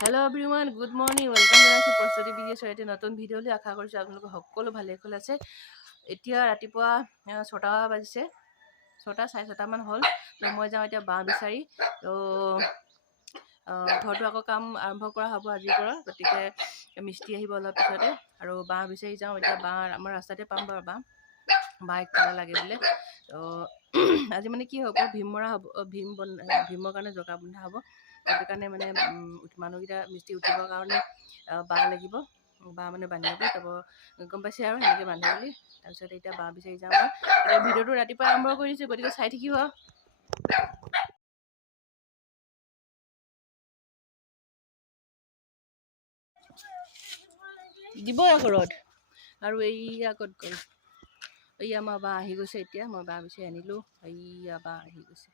Hello' everyone, good morning. Welcome জনাইছোঁ প্ৰস্তুতি video' চাৰিতে নতুন ভিডিঅ'লৈ। আশা কৰিছোঁ আপোনালোকে সকলো ভালে আছে। এতিয়া ৰাতিপুৱা 6টা বাজিছে, 6টা 6:30মান হ'ল। মই যাওঁ এতিয়া বাঁহ বিচাৰি। ঘৰটো আকৌ কাম আৰম্ভ কৰা হ'ব আজিৰ পৰা, গতিকে মিস্ত্ৰী আহিব অলপ পিছতে। আৰু বাঁহ বিচাৰি যাওঁ এতিয়া। বাঁহ আমাৰ ৰাস্তাতে পাম বাৰু। বাঁহ এক টকা লাগে বোলে। আজি মানে কি হ'ব, ভীম মৰা হ'ব, ভীমৰ কাৰণে জকা বন্ধা হ'ব। সেইটো কাৰণে মানে মানুহকেইটা মিস্ত্ৰী উঠিবৰ কাৰণে বাঁহ লাগিব। বাঁহ মানে বান্ধিব যাব, গম পাইছে আৰু সেনেকৈ বান্ধে বুলি। তাৰপিছত এতিয়া বাঁহ বিচাৰি যাওঁ। এতিয়া ভিডিঅ'টো ৰাতিপুৱা আৰম্ভ কৰি দিছোঁ, গতিকে চাই থাকিব। দিব আকৌ ৰ'দ। আৰু এইয়া ক'ত গ'ল? এই আমাৰ বাঁহ আহি গৈছে এতিয়া। মই বাঁহ বিচাৰি আনিলোঁ। এইয়া বাঁহ আহি গৈছে।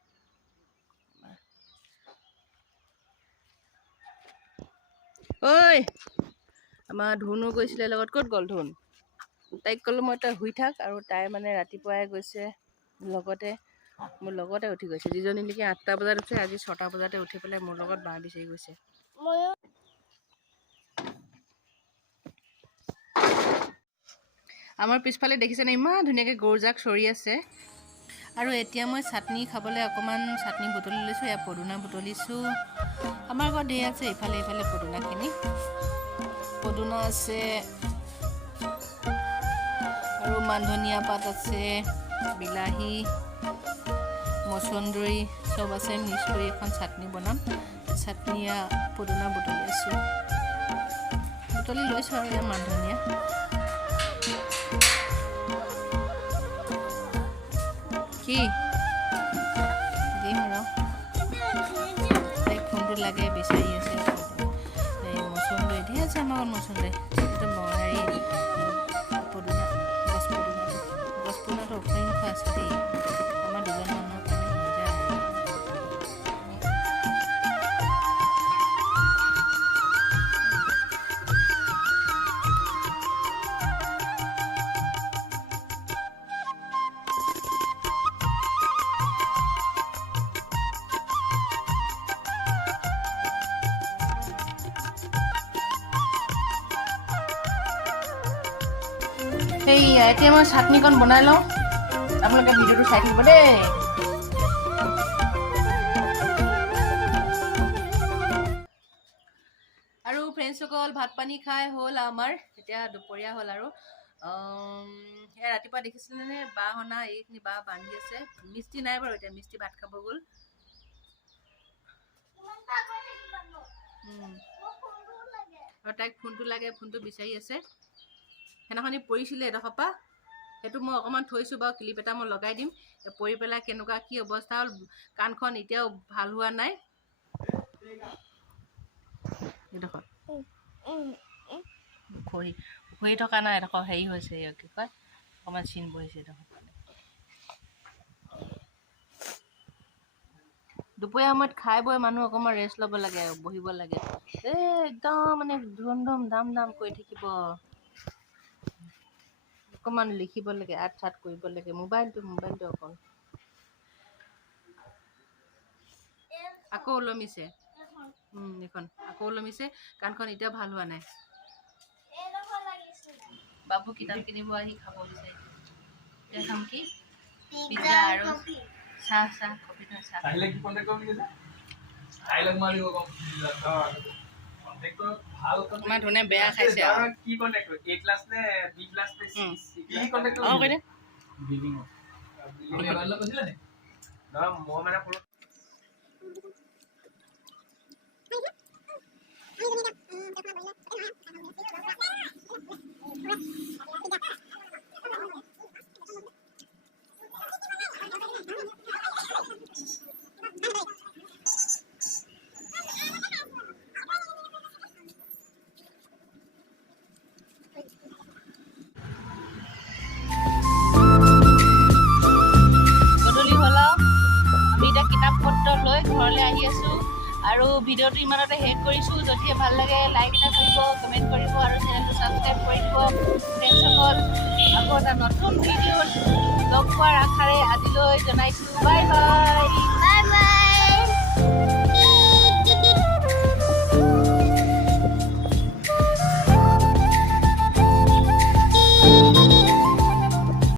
ঐ, আমাৰ ধুনু গৈছিলে লগত। ক'ত গ'ল ধুন? তাইক ক'লোঁ মই তই শুই থাক, আৰু তাই মানে ৰাতিপুৱাই গৈছে লগতে, মোৰ লগতে উঠি গৈছে। যিজনী নেকি 8টা বজাত উঠে, আজি 6টা বজাতে উঠি পেলাই মোৰ লগত বাঁহ বিচাৰি গৈছে। আমাৰ পিছফালে দেখিছেনে ইমান ধুনীয়াকৈ গৰুজাক চৰি আছে। আৰু এতিয়া মই চাটনি খাবলৈ অকণমান চাটনি বুটলি লৈছোঁ। এয়া পদুনা বুটলিছোঁ। আমাৰ ঘৰত ধেৰ আছে ইফালে ইফালে পদুনাখিনি। পদুনা আছে আৰু মান ধনিয়া পাত আছে, বিলাহী, মচন্দৰী চব আছে। মিক্স কৰি এখন চাটনি বনাম। চাটনি পদুনা বুটলি আছোঁ, বুটলি লৈছোঁ। আৰু এয়া মান ধনিয়া কি দিম আৰু তাইক ফোনটো লাগে, বিচাৰি আছে। এই মচন্দৰী ধেৰ আছে আমাৰ ঘৰত। মচন্দৰী হেৰি পদুনা, গছ পদুনাটো অসংখ্য আছে দেই। আমাৰ দুজন মানুহৰ কাৰণে হৈ যায়। সেই এতিয়া মই চাটনিকণ বনাই লওঁ, আপোনালোকে ভিডিঅ'টো চাই থাকিব দেই। আৰু ফ্ৰেণ্ডছসকল, ভাত পানী খাই হ'ল আমাৰ। এতিয়া দুপৰীয়া হ'ল। আৰু সেয়া ৰাতিপুৱা দেখিছিলেনে বাঁহ অনা, এইখিনি বাঁহ বান্ধি আছে। মিস্ত্ৰী নাই বাৰু এতিয়া, মিস্ত্ৰী ভাত খাব গ'ল। আৰু তাইক ফোনটো লাগে, ফোনটো বিচাৰি আছে। সেইদিনাখনি পৰিছিলে এডোখৰ পৰা, সেইটো মই অকণমান থৈছোঁ বাৰু। ক্লিপ এটা মই লগাই দিম। পৰি পেলাই কেনেকুৱা কি অৱস্থা হ'ল, কাণখন এতিয়াও ভাল হোৱা নাই। এডোখৰ ঘঁহি থকা নাই, এডোখৰ হেৰি হৈছে, কি কয় অকণমান চিন বহিছে এডোখৰ। দুপৰীয়া সময়ত খাই বৈ মানুহ অকণমান ৰেষ্ট ল'ব লাগে, বহিব লাগে। একদম মানে ধুম ধাম কৰি থাকিব। অকণমান লিখিব লাগে, আৰ্ট চাৰ্ট কৰিব লাগে। মোবাইলটো অকণ আকৌ ওলমিছে। এইখন আকৌ ওলমিছে। কাণখন এতিয়াও ভাল হোৱা নাই। বাবু কিতাপ কিনিব আহি খাব বিচাৰিছে। এতিয়া খাম কি? পিজ্জা আৰু চাহ। কফি নহয়, চাহ। আমাৰ ধৰণে বেয়া খাইছে আৰু গধূলি হ'ল আৰু আমি এতিয়া কিতাপ পত্ৰ লৈ ঘৰলৈ আহি আছোঁ। আৰু ভিডিঅ'টো ইমানতে শেষ কৰিছোঁ। যদি ভাল লাগে লাইক এটা কৰিব, কমেণ্ট কৰিব, আৰু চেনেলটো ছাবস্ক্ৰাইব কৰি দিব। ফ্ৰেণ্ডছসকল, আকৌ এটা নতুন ভিডিঅ'ত লগ পোৱাৰ আশাৰে আজিলৈ জনাইছোঁ বাই বাই।